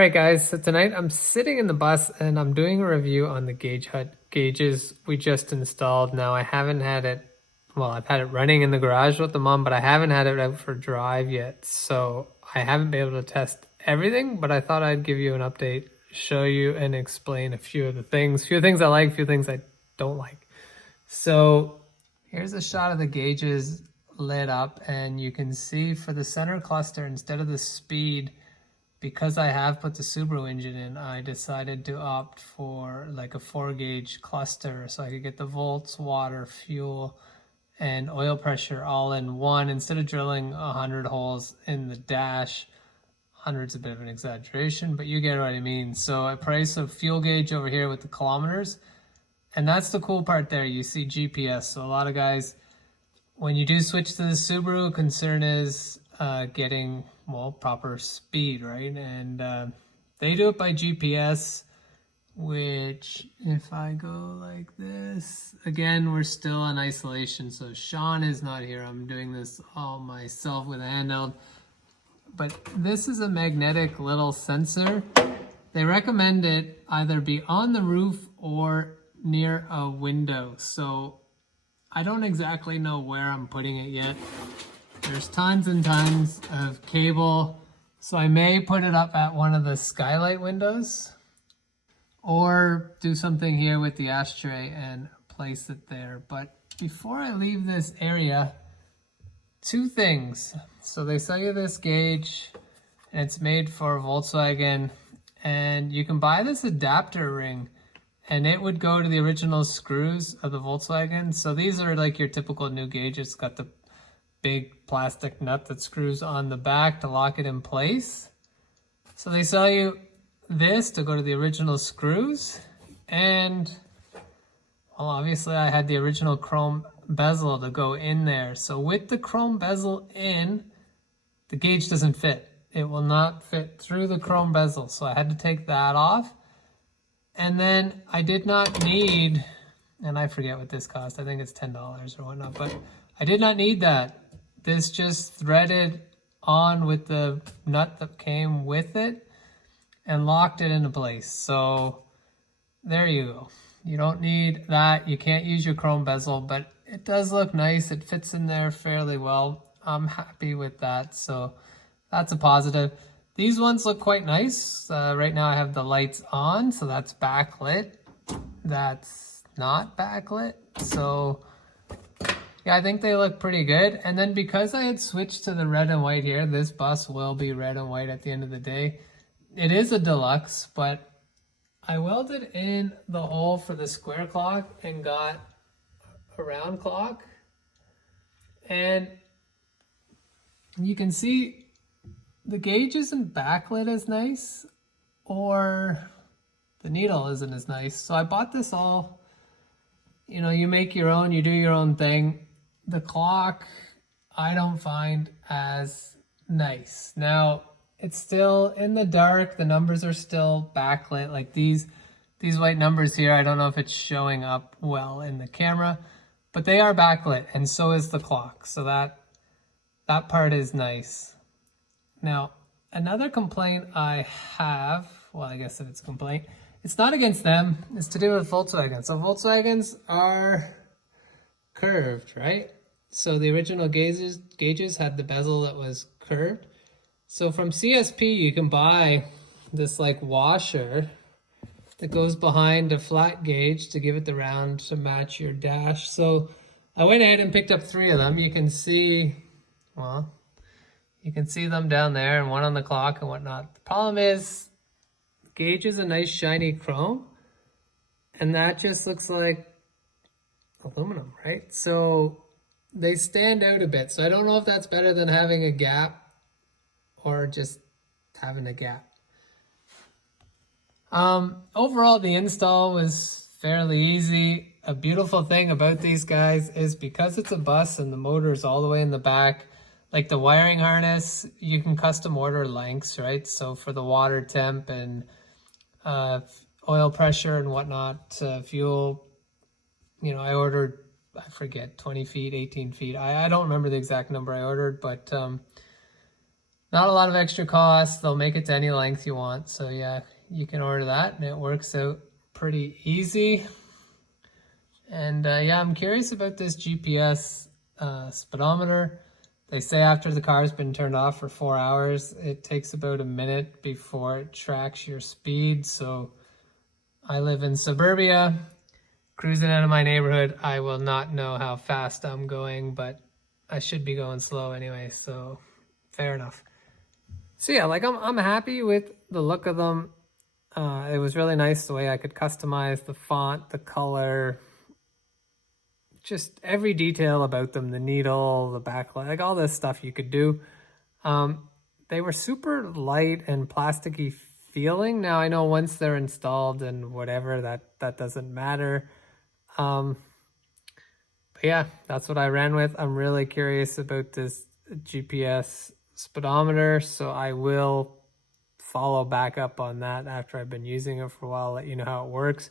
Alright guys, so tonight I'm sitting in the bus and I'm doing a review on the Speedhut gauges we just installed. Now I haven't had it, well, I've had it running in the garage with them on, but I haven't had it out for drive yet. So I haven't been able to test everything, but I thought I'd give you an update, show you and explain a few of the things. A few things I like, a few things I don't like. So here's a shot of the gauges lit up, and you can see for the center cluster, instead of the speed, because I have put the Subaru engine in, I decided to opt for like a 4-gauge cluster so I could get the volts, water, fuel, and oil pressure all in one instead of drilling 100 holes in the dash. 100's a bit of an exaggeration, but you get what I mean. So I price a fuel gauge over here with the kilometers, and that's the cool part there. You see GPS. So a lot of guys, when you do switch to the Subaru, concern is getting, well, proper speed, right? And they do it by GPS, which if I go like this, again, we're still in isolation. So Sean is not here. I'm doing this all myself with a handheld. But this is a magnetic little sensor. They recommend it either be on the roof or near a window. So I don't exactly know where I'm putting it yet. There's tons and tons of cable, so I may put it up at one of the skylight windows or do something here with the ashtray and place it there. But before I leave this area, two things. So they sell you this gauge, and it's made for Volkswagen, and you can buy this adapter ring, and it would go to the original screws of the Volkswagen. So these are like your typical new gauge. It's got the big plastic nut that screws on the back to lock it in place. So they sell you this to go to the original screws, and well, obviously I had the original chrome bezel to go in there. So with the chrome bezel in, the gauge doesn't fit. It will not fit through the chrome bezel, so I had to take that off. And then I did not need, and I forget what this cost, I think it's $10 or whatnot, but I did not need that. This just threaded on with the nut that came with it and locked it into place. So there you go. You don't need that. You can't use your chrome bezel, but it does look nice. It fits in there fairly well. I'm happy with that. So that's a positive. These ones look quite nice. Right now I have the lights on, so that's backlit. That's not backlit. So yeah, I think they look pretty good. And then because I had switched to the red and white here, this bus will be red and white at the end of the day. It is a deluxe, but I welded in the hole for the square clock and got a round clock. And you can see the gauge isn't backlit as nice, or the needle isn't as nice. So I bought this all, you know, you make your own, you do your own thing. The clock I don't find as nice. Now it's still in the dark, the numbers are still backlit, like these white numbers here. I don't know if it's showing up well in the camera, but they are backlit, and so is the clock. So that part is nice. Now another complaint I have, well, I guess if it's a complaint, it's not against them, it's to do with Volkswagen. So Volkswagens are curved, right? So the original gauges had the bezel that was curved. So from CSP, you can buy this like washer that goes behind a flat gauge to give it the round to match your dash. So I went ahead and picked up 3 of them. You can see, well, you can see them down there, and one on the clock and whatnot. The problem is, the gauge is a nice shiny chrome, and that just looks like aluminum, right? So they stand out a bit. So I don't know if that's better than having a gap or just having a gap. Overall, the install was fairly easy. A beautiful thing about these guys is because it's a bus and the motor is all the way in the back, like the wiring harness, you can custom order lengths, right? So for the water temp and oil pressure and whatnot, fuel, you know, I ordered, I forget, 20 feet, 18 feet. I don't remember the exact number I ordered, but Not a lot of extra cost. They'll make it to any length you want. So yeah, you can order that and it works out pretty easy. And yeah, I'm curious about this GPS speedometer. They say after the car's been turned off for 4 hours, it takes about a minute before it tracks your speed. So I live in suburbia, cruising out of my neighborhood. I will not know how fast I'm going, but I should be going slow anyway, so fair enough. So yeah, like I'm happy with the look of them. It was really nice the way I could customize the font, the color, just every detail about them, the needle, the backlight, like all this stuff you could do. They were super light and plasticky feeling. Now I know once they're installed and whatever, that doesn't matter. But yeah, that's what I ran with. I'm really curious about this GPS speedometer, so I will follow back up on that after I've been using it for a while, let you know how it works.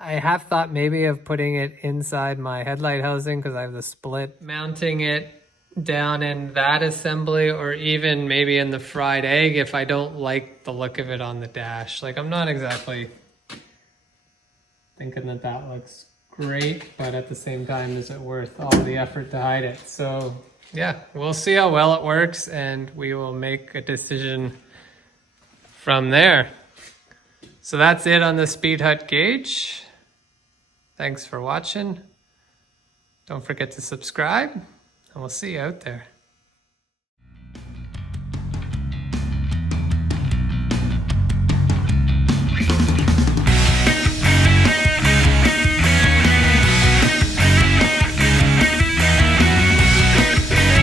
I have thought maybe of putting it inside my headlight housing because I have the split, mounting it down in that assembly, or even maybe in the fried egg if I don't like the look of it on the dash. Like I'm not exactly thinking that looks great, but at the same time, is it worth all the effort to hide it? So yeah, we'll see how well it works and we will make a decision from there. So that's it on the Speedhut gauge. Thanks for watching. Don't forget to subscribe, and we'll see you out there.